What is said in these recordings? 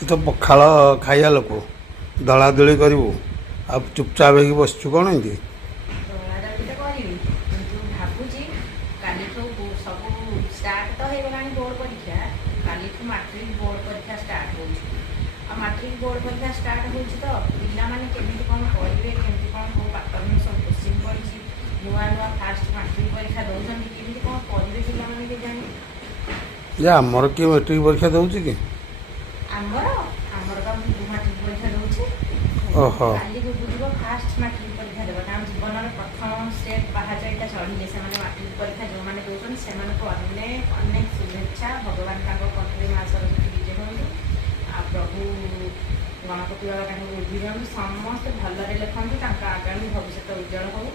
ତୁ ତ ପଖାଳ ଖାଇବା ଲୋକ ଦଳାଦଳି କରିବୁ ଆଉ ଚୁପଚାପ ହେଇକି ବସିଛୁ କ'ଣ ଏମିତି? ଦୌଡ଼ାଦୌଡ଼ି ତ କରିବି କିନ୍ତୁ ଭାବୁଛି କାଲିଠୁ ସବୁ ଷ୍ଟାର୍ଟ ତ ହେଇଗଲାଣି ବୋର୍ଡ଼ ପରୀକ୍ଷା। କାଲିଠୁ ମାଟ୍ରିକ ବୋର୍ଡ଼ ପରୀକ୍ଷା ଷ୍ଟାର୍ଟ ହେଉଛି। ଆଉ ମାଟ୍ରିକ ବୋର୍ଡ଼ ପରୀକ୍ଷା ଷ୍ଟାର୍ଟ ହେଉଛି ତ ପିଲାମାନେ କେମିତି କ'ଣ କରିବେ, କେମିତି କ'ଣ କେଉଁ ପାଟର୍ନ ସବୁ କୋଶ୍ଚିନ୍ ପଡ଼ିଛି, ନୂଆ ନୂଆ ଫାଷ୍ଟ ମାଟ୍ରିକ ପରୀକ୍ଷା ଦେଉଛନ୍ତି, କେମିତି କ'ଣ କରିବେ ପିଲାମାନେ କେଜାଣି। ଯେ ଆମର କିଏ ମେଟ୍ରିକ ପରୀକ୍ଷା ଦେଉଛି କି? ଆମର ଆମର ତ ମାଟ୍ରିକ ପରୀକ୍ଷା ଦେଉଛି। ଓହୋ। କାଲି ଯିବ ଫାଷ୍ଟ ମାଟ୍ରିକ ପରୀକ୍ଷା ଦେବ। ତାଙ୍କ ଜୀବନର ପ୍ରଥମ ଷ୍ଟେପ୍ ପାହାଚ ଏଇଟା ଚଢ଼ିଲେ ସେମାନେ ମାଟ୍ରିକ ପରୀକ୍ଷା ଯେଉଁମାନେ ଦେଉଛନ୍ତି ସେମାନଙ୍କୁ ଅନେକ ଅନେକ ଶୁଭେଚ୍ଛା। ଭଗବାନ ତାଙ୍କ କଣ୍ଠରେ ମା ସରସ୍ୱତୀ ବିଜେ ହୁଅନ୍ତୁ। ଆଉ ପ୍ରଭୁ ଗଣପତି ବାବା ତାଙ୍କୁ ବୁଦ୍ଧି ଦିଅନ୍ତୁ। ସମସ୍ତେ ଭଲରେ ଲେଖନ୍ତୁ, ତାଙ୍କ ଆଗାମୀ ଭବିଷ୍ୟତ ଉଜ୍ଜଳ ହେଉ।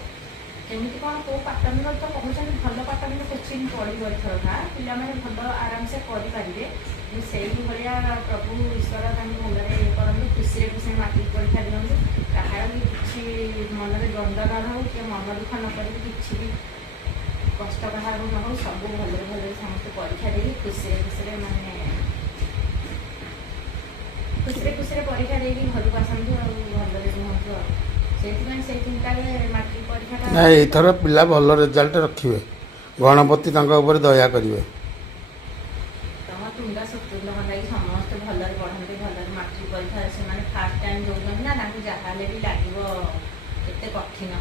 କେମିତି କ'ଣ କେଉଁ ପାଟର୍ନର ତ କହୁଛନ୍ତି ଭଲ ପାଟର୍ନର କୋଶ୍ଚିନ୍ ପଡ଼ିବ ଏଥରକା, ପିଲାମାନେ ଭଲ ଆରାମସେ କରିପାରିବେ। କିନ୍ତୁ ସେଇଭଳିଆ ପ୍ରଭୁ ଈଶ୍ୱର ତାଙ୍କୁ ଭଲରେ ଇଏ କରନ୍ତୁ, ଖୁସିରେ ଖୁସିରେ ମାଟ୍ରିକ ପରୀକ୍ଷା ଦିଅନ୍ତୁ। କାହାର ବି କିଛି ମନରେ ଦ୍ୱନ୍ଦ୍ୱ ନ ରହୁ, କିଏ ମନ ଦୁଃଖ ନ କରିକି କିଛି ବି କଷ୍ଟ କାହାକୁ ନ ହଉ, ସବୁ ଭଲରେ ଭଲରେ ସମସ୍ତେ ପରୀକ୍ଷା ଦେଇକି ଖୁସିରେ ଖୁସିରେ ପରୀକ୍ଷା ଦେଇକି ଘରକୁ ଆସନ୍ତୁ ଆଉ ଭଲରେ ରୁହନ୍ତୁ। ଆଉ ସେଇଥିପାଇଁ ସେଇ ଚିନ୍ତାରେ ମାଟ୍ରିକ ପରୀକ୍ଷାଟା ନାଇଁ ଏଇଥର ପିଲା ଭଲ ରେଜଲ୍ଟ ରଖିବେ, ଗଣପତି ତାଙ୍କ ଉପରେ ଦୟା କରିବେ। ତମ ତୁଣ୍ଡ ସୁତୁଣ୍ଡ ଲାଗି ସମସ୍ତେ ଭଲରେ ପଢ଼ନ୍ତି, ଭଲରେ ମାଟ୍ରିକ ପରୀକ୍ଷା ସେମାନେ ଫାଷ୍ଟ ଟାଇମ୍ ଦେଉଛନ୍ତି ନା, ତାଙ୍କୁ ଯାହା ହେଲେ ବି ଲାଗିବ କେତେ କଠିନ।